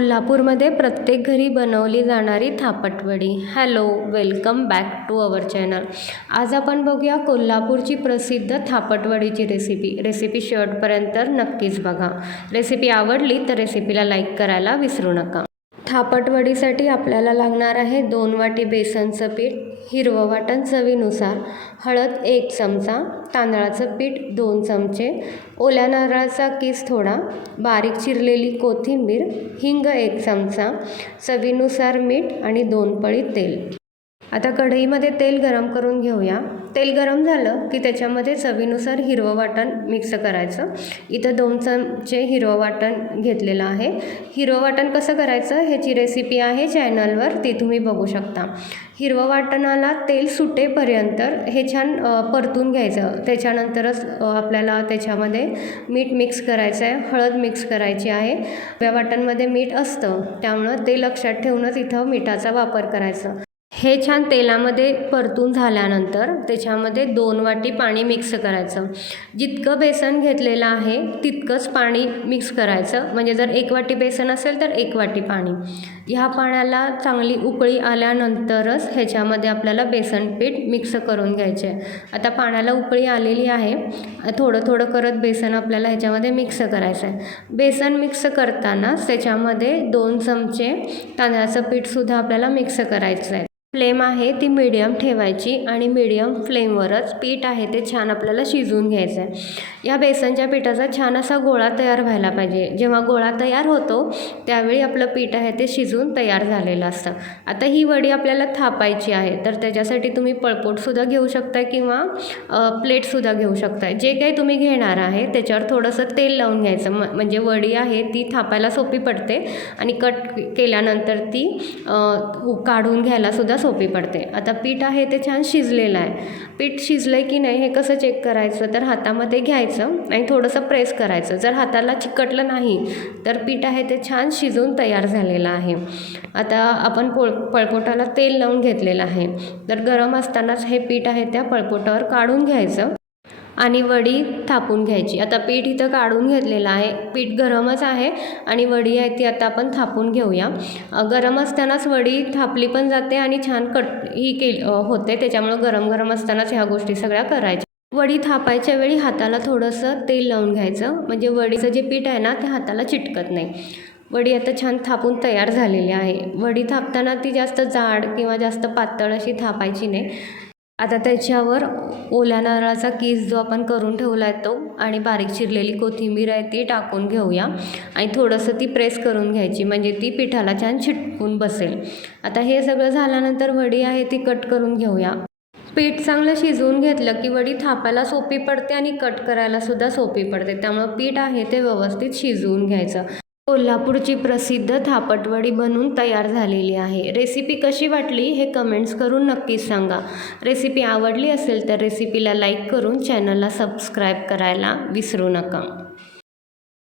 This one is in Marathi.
कोल्हापूरमध्ये प्रत्येक घरी बनवली जाणारी थापटवडी. Hello, welcome back to our channel. आज आपण बघूया कोल्हापूरची प्रसिद्ध थापटवडीची रेसिपी शेवटपर्यंत नक्कीच बघा. रेसिपी आवडली तर रेसिपीला लाईक करायला विसरू नका. थापटवडीसाठी आपल्याला लागणार आहे 2 वाटी बेसनचं पीठ, हिरवं वाटण चवीनुसार, हळद 1 चमचा, तांदळाचं पीठ 2 चमचे, ओल्या नारळाचा किस थोडा, बारीक चिरलेली कोथिंबीर, हिंग 1 चमचा, चवीनुसार मीठ आणि 2 पळी तेल. आता कढईमध्ये तेल गरम करून घेऊया. तेल गरम झालं की त्याच्यामध्ये चवीनुसार हिरवं वाटण मिक्स करायचं. इथं 2 चमचे हिरवं वाटण घेतलेलं आहे. हिरवं वाटण कसं करायचं ह्याची रेसिपी आहे चॅनलवर, ती तुम्ही बघू शकता. हिरवं वाटणाला तेल सुटेपर्यंत हे छान परतून घ्यायचं. त्याच्यानंतरच आपल्याला त्याच्यामध्ये मीठ मिक्स करायचं आहे, हळद मिक्स करायची आहे. या वाटणमध्ये मीठ असतं त्यामुळं ते लक्षात ठेवूनच इथं मिठाचा वापर करायचा. हे छान तेलामध्ये परतून झाल्यानंतर त्याच्यामध्ये 2 वाटी पाणी मिक्स करायचं. जितकं बेसन घेतलेलं आहे तितकंच पाणी मिक्स करायचं. म्हणजे जर 1 वाटी बेसन असेल तर 1 वाटी पाणी. ह्या पाण्याला चांगली उकळी आल्यानंतरच ह्याच्यामध्ये आपल्याला बेसन पीठ मिक्स करून घ्यायचे आहे. आता पाण्याला उकळी आलेली आहे. थोडं थोडं करत बेसन आपल्याला ह्याच्यामध्ये मिक्स करायचं आहे. बेसन मिक्स करताना त्याच्यामध्ये 2 चमचे तांदळाचं पीठसुद्धा आपल्याला मिक्स करायचं आहे. फ्लेम आहे ती मीडियम ठेवायची आणि मीडियम फ्लेमवरच पीठ आहे ते छान आपल्याला शिजवून घ्यायचं आहे. या बेसनच्या पिठाचा छान असा गोळा तयार व्हायला पाहिजे. जेव्हा गोळा तयार होतो त्यावेळी आपलं पीठ आहे ते शिजून तयार झालेलं असतं. आता ही वडी आपल्याला थापायची आहे तर त्याच्यासाठी तुम्ही पळपोटसुद्धा घेऊ शकता किंवा प्लेटसुद्धा घेऊ शकता. जे काही तुम्ही घेणार आहे त्याच्यावर थोडंसं तेल लावून घ्यायचं. म्हणजे वडी आहे ती थापायला सोपी पडते आणि कट केल्यानंतर ती काढून घ्यायलासुद्धा सोपी पडते. आता पीठ आहे ते छान शिजलेलं आहे. पीठ शिजलं आहे की नाही हे कसं चेक करायचं तर हातामध्ये घ्यायचं आणि थोडंसं प्रेस करायचं. जर हाताला चिकटलं नाही तर पीठ आहे ते छान शिजून तयार झालेलं आहे. आता आपण पळपोटाला तेल लावून घेतलेलं आहे तर गरम असतानाच हे पीठ आहे त्या पळपोटावर काढून घ्यायचं आणि वडी थापून घ्यायची. आता पीठ इथं काढून घेतलेलं आहे. पीठ गरमच आहे आणि वडी आहे ती आता आपण थापून घेऊया. गरम असतानाच वडी थापली पण जाते आणि छान होते. त्याच्यामुळं गरम असतानाच ह्या गोष्टी सगळ्या करायच्या. वडी थापायच्या वेळी हाताला थोडंसं तेल लावून घ्यायचं. म्हणजे वडीचं जे पीठ आहे ना ते हाताला चिटकत नाही. वडी आता छान थापून तयार झालेली आहे. वडी थापताना ती जास्त जाड किंवा जास्त पातळ अशी थापायची नाही. आता त्याच्यावर ओल्या नारळाचा किस जो आपण करून ठेवला आहे तो आणि बारीक चिरलेली कोथिंबीर आहे ती टाकून घेऊया आणि थोडंसं ती प्रेस करून घ्यायची म्हणजे ती पिठाला छान चिटकून बसेल. आता हे सगळं झाल्यानंतर वडी आहे ती कट करून घेऊया. पीठ चांगलं शिजवून घेतलं की वडी थापायला सोपी पडते आणि कट करायलासुद्धा सोपी पडते. त्यामुळं पीठ आहे ते व्यवस्थित शिजवून घ्यायचं. कोल्हापूरची प्रसिद्ध थापटवडी बनून तयार झालेली आहे. रेसिपी कशी वाटली हे कमेंट्स करून नक्कीच सांगा. रेसिपी आवडली असेल तर रेसिपीला लाईक करून चॅनलला सबस्क्राईब करायला विसरू नका.